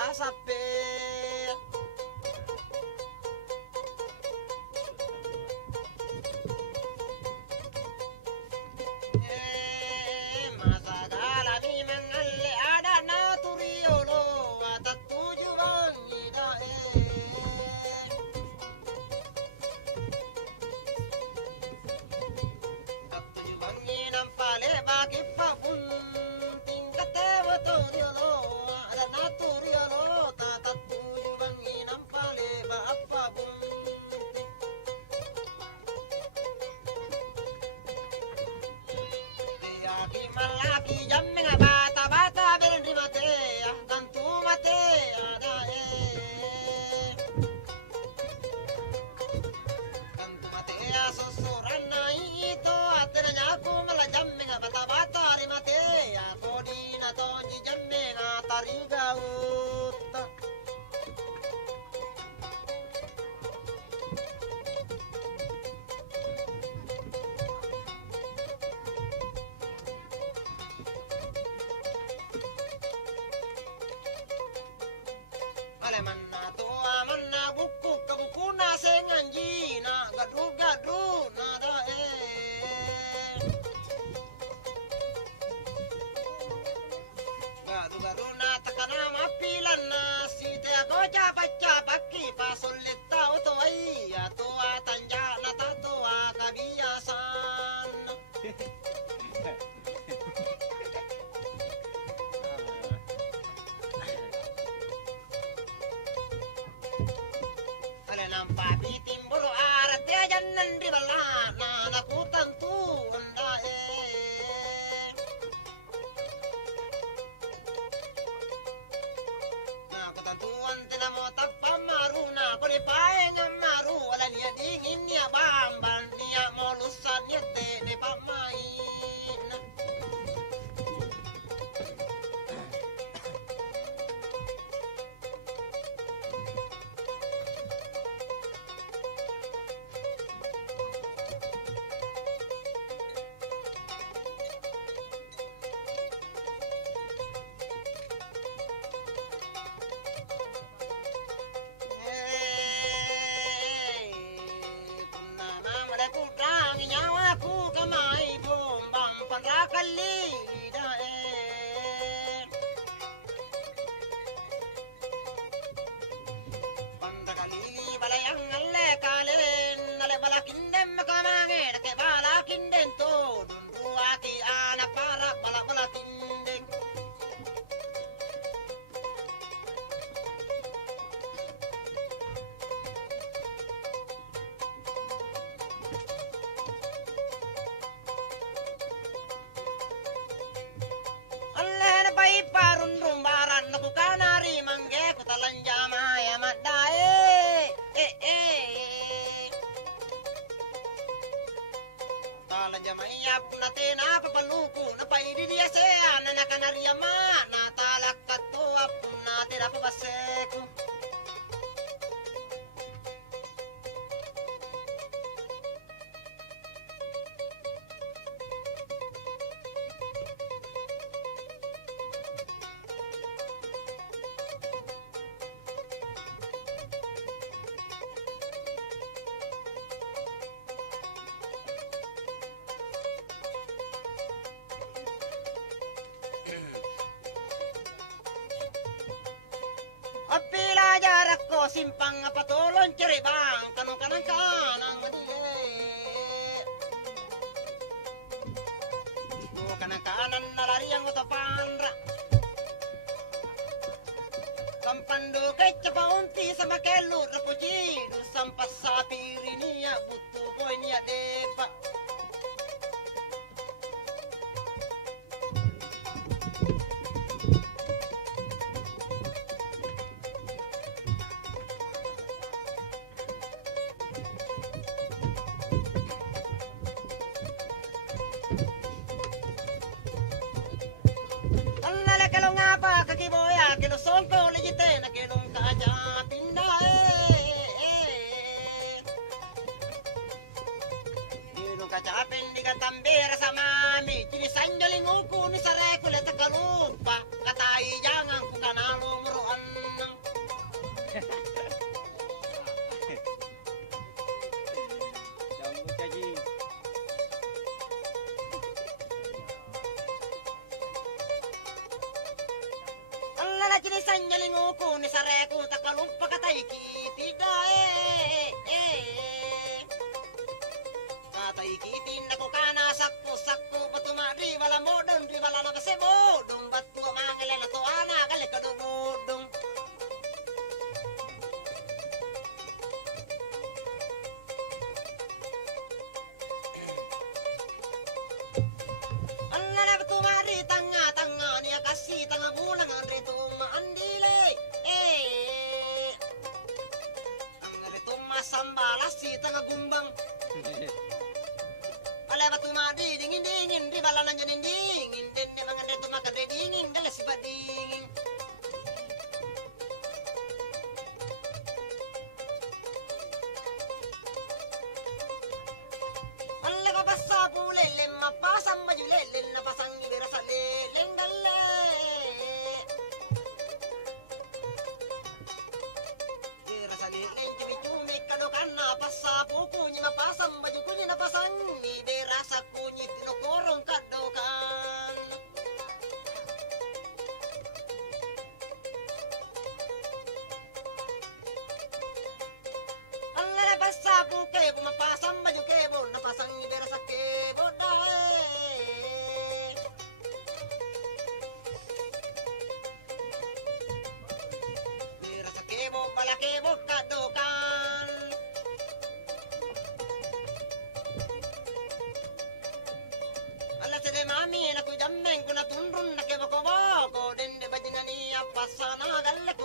ta sape. Masagala mi mangalle ada na turiolo wata tujuan ida tujuan inam pale bagi pabun tingkate waturiolo ada na turiolo tata tujuan inam pale bapabun Ki malaki jamme nga bata bata berndi mate kantu mate ada kantu mate susuran nai itu atena nyaku mala jamme nga bata bata ri mate kodi na tonji jamme nga tariga utta manna tua manna buku kabukuna senganjina gadu gadu nada gadu gadu na takana mapilan na site goja baca pakki pasolita oto ai tua tanja na tatua kabiasan nampak timbul arat dia jangan di bala na aku tentu anda na aku tentu ante mo tappa maru na ko de pae ngamaru wala dia dingin ya bamban dia molusan ya te de pamain nyawaku kamai bombang pandrakali dae pandrakali balayang alle kalen ale balakindem kamange ke balakinden to dunduaki ana para balakindeng parun rumbaran naku kanari mangge ku talanjama ya madae talanjama ya punate na papaluku na paidi dia se na kanari ma na talakkat to apuna tira papaseku Apila jarak ko simpang patulon ceribang kanong kanang kanang madige ko kanang kanan nalari ang utapandra kampandu kecca paunti sama kelur repuji sampas sapiri niya butu boy niya depa kalau ngapa kaki boya kilo songko legite na kilo kaja pindah kilo kaja pindiga tambera sama mi kini sanjaling uku ni sare kulit kalupa katai jangan ku kanalo muruan sanyalinguku ni sareku takalumpa kataiki tidae. Kataiki tindaku kana sakku patumari wala modon di wala na base modon batu mangele na to ana kale kadu modon. Tanga-tanga niya kasi tanga bulang ang rito maandile. Ang rito masambalas si tanga gumbang. Alaba tumadi dingin-dingin di bala nang janin dingin din di mga rito makadre dingin dalas si badingin. Alaba basa pulele mapasang majulele napasang ibira sa leleng dale. Ibira sa leleng cumi-cumi kadokan napasa pupunya mapasang baju kunya napasang ibira sa kunyi tinokorong kadokan. Alala basa puke kumapasang baju kebo napasang ibira sa kebo dae. Ibira sa kebo pala kebo kadokan. Alas de mami na ku jammeng ku na tunrun na kebo ko dende bajinani apasa na galle ku